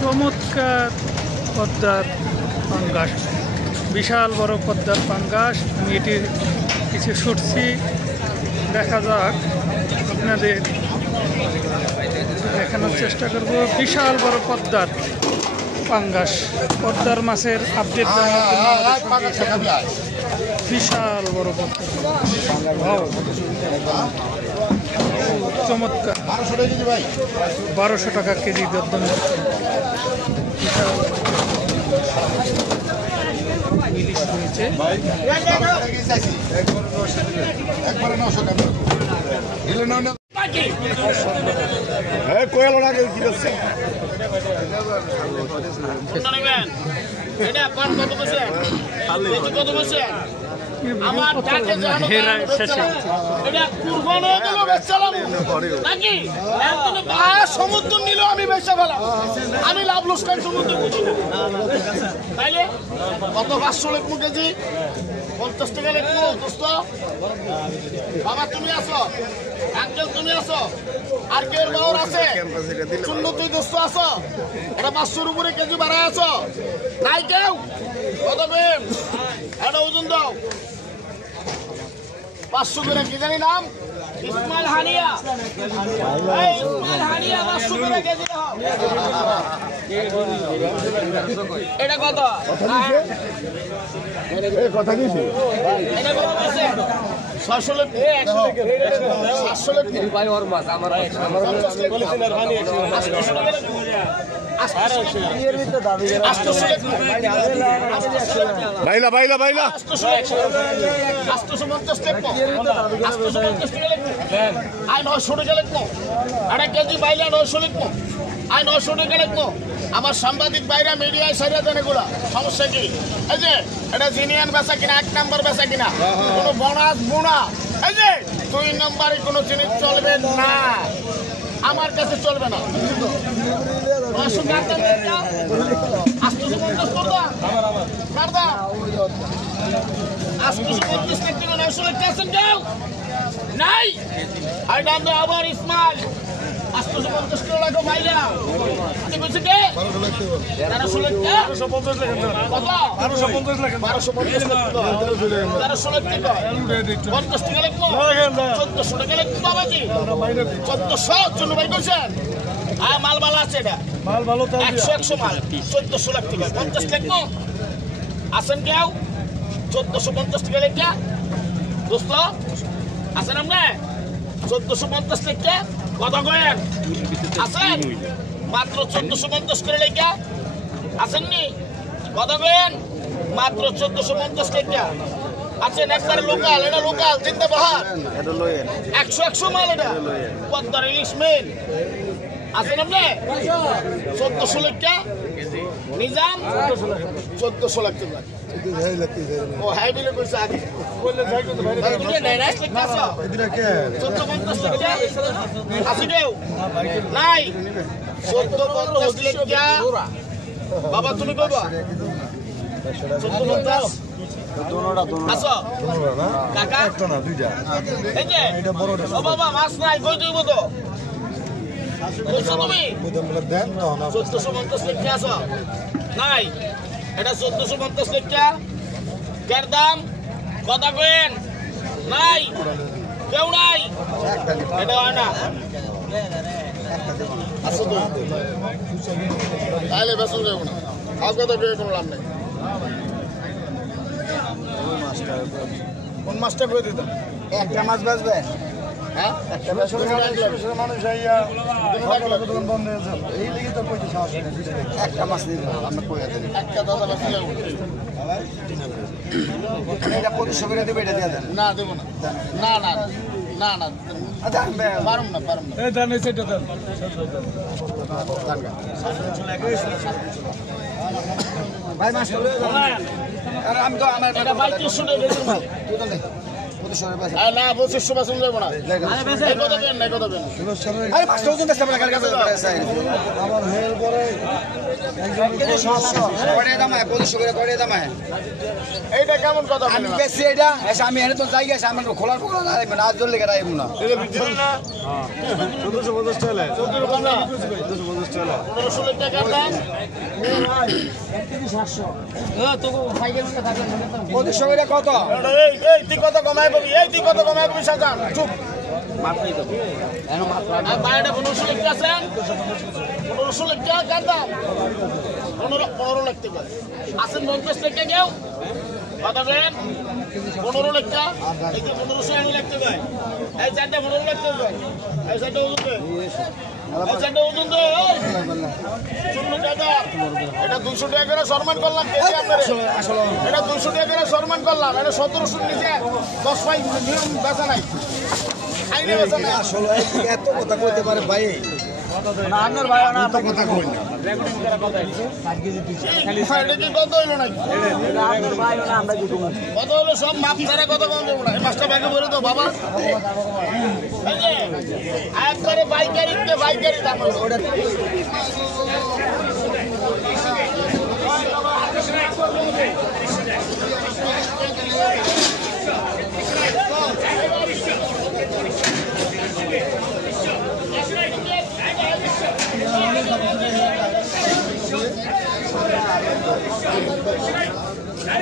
চমৎকার পদ্মার পাঙ্গাস, বিশাল বড় পদ্মার পাঙ্গাস। আমি এটির কিছু ছুটছি, দেখা যাক, আপনাদের দেখানোর চেষ্টা করব। বিশাল বড় পদ্মার পাঙ্গাস, পদ্মার মাছের আপডেট বিশাল বড় পদ্মার চমৎকার 1200 টাকা কেজি দরদাম। ইলিশ রয়েছে সমুদ্র নিল আমি বেচা ফেলাম, আমি লাভ লোকসান সমুদ্র বুঝি না। তাইলে কত 500 লেখমু কেজি, 50 টাকা লেখমু। দোস্ত বাবা তুমি আছো, আঙ্কেল তুমি আছো, আর কেউ বাউর আছে, শূন্য তুই দোস্ত আছো, এটা 500-র উপরে কেজি বাড়ায় আছো নাই কেউ? কত বেম এটা ওজন দাও 500 করে। কি জানি নাম? ইসমাইল হানিয়া। ইসমাইল হানিয়া 500 করে কেজি দাও। এটা কত? কথা দিয়েছি এটা কত আছে? 600 লোক 700 লোক ভাই ওর মাছ আমার বলেছেন আর হানি 800 টাকা বাইলা বাইলা বাইলা 850 টাকা 850 টাকা আই 900 টাকা লিখবো। আড়া কেজি বাইলা 900 লিখবো, আই 900 টাকা লিখবো। আমার সাংবাদিক বাইরা মিডিয়ায় সাইরা দেন এগুলা, সমস্যা কি? এই যে এটা জিনিয়ান বেচা কিনা, 1 নাম্বার বেচা কিনা, কোনো বোনাস বুনা, এই যে 2 নম্বরে কোনো জিনিস চলবে না, আমার কাছে চলবে না। 850 করবা কারদা 850 টাকা 900 টাকা আছেন কেউ নাই? আর দাম দাও আবার ইসমাইল 850 টাকা লাগো ভাইয়া। আপনি বলছেন কে? 1200 টাকা 1250 টাকা কত? 1250 টাকা 1250 টাকা 1200 টাকা 50 টাকা লাগবো 1400 টাকা লাগবো বাবাজি 1400 জন্য ভাই বলছেন। আর মাল ভালো আছে, এটা মাল ভালো, 100 মাল 1400 টাকা 50 লাগবো। আসেন কেউ 1450 টাকা লেখা দোস্ত আসেন আমরা 1450 টাকা কত করেন আসেন? মাত্র 1450 করে লেখা আসেননি? কত করেন? মাত্র 1450 টাকা আছেন। একবারে লোকাল, এটা লোকাল চিন্তা বাহার 100 মাল, এটা পদ্মার ইলিশ মেন। আসেন আপনি 1400 টাকা নিজাম 1400 লাখ টাকা। ও হাই বিলে কইছে আগে বললে যাই কিন্তু ভাই নাই নাই টাকা আছে 1450 টাকা আছে কেউ নাই? 1450 টাকা বাবা তুমি কইবা 1450 আসো কাকা একটা না দুইটা। এই যে এটা বড় ও বাবা মাছ নাই কই দিইব তো তুমি 1450 টাকা আসো নাই? এটা 1450 টাকা কের দাম কত কইন নাই? কেউ নাই? এটা হয় না আসো তো তাহলে বেসন যাবো না। আজ কত করে কোনো লাভ নেই। কোন মাছটা করে দিতাম? একটা মাছ বেচবে? হ্যাঁ একটা বেসন মানুষ আইয়া দোকান বন্ধ হয়ে যাবে, এই লিগে তো কইতে সাহস নেই। একটা মাছ দিন আমরা কই আছে একটা দাদা বেচলে এটা 2500 করে দেবে, এটা দিয়া দেন। না দেব না না না না না আচ্ছা পারুম না এই দেন এই সেটা দেন ভাই মাছ আরে আমি তো আমার এটা 2500 টাকা বেচুন ভাই তুই তো নে 2500 টাকা আর না 2500 বেচুন যাব না। আরে বেচে কত দেন না কত দেন? আরে 500 ওজন বেচতে আমরা কার কাছে আমার হেল করে এইটা কেমন কথা আমি বেশি এটা আমি এনে তো যাই গেছে আমার খোলার পর না জল লেগে রাখবো না 1500 টাকা দাম 2500 করে কত এই তুই কত কমাই পাবি এই তুই কত কমাই পাবি সাজান চুপ আর বাইরে 1500 টাকা আছেন 1500 টাকা কার দাম 15 লাখ টাকা আছেন 50 টাকা কেউ কত দেন 15 লাখ টাকা এই যে 1500 লাখ টাকা এই চারটা 15 লাখ টাকা এই চারটা ওজন দে এই চারটা ওজন দে শূন্য টাকা এটা 200 টাকা করে সম্মান করলাম কেজি আপনারে এটা 200 টাকা করে সম্মান করলাম এটা 1700 নিচে 10 পাই নিয়ম বেচা নাই আইনে বেচা নাই আসলে এত কথা কইতে পারে ভাই আপনার ভাই না এত কথা কই না এটা কি কত হইলো নাকি আপনার ভাই না আমরা কি কম কত হলো সব মাপ ছাড়া কত কম দেবো না এই মাছটা ব্যাগে ভরে দাও বাবা একবারে বাইকারি দাম ওটা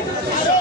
Hey!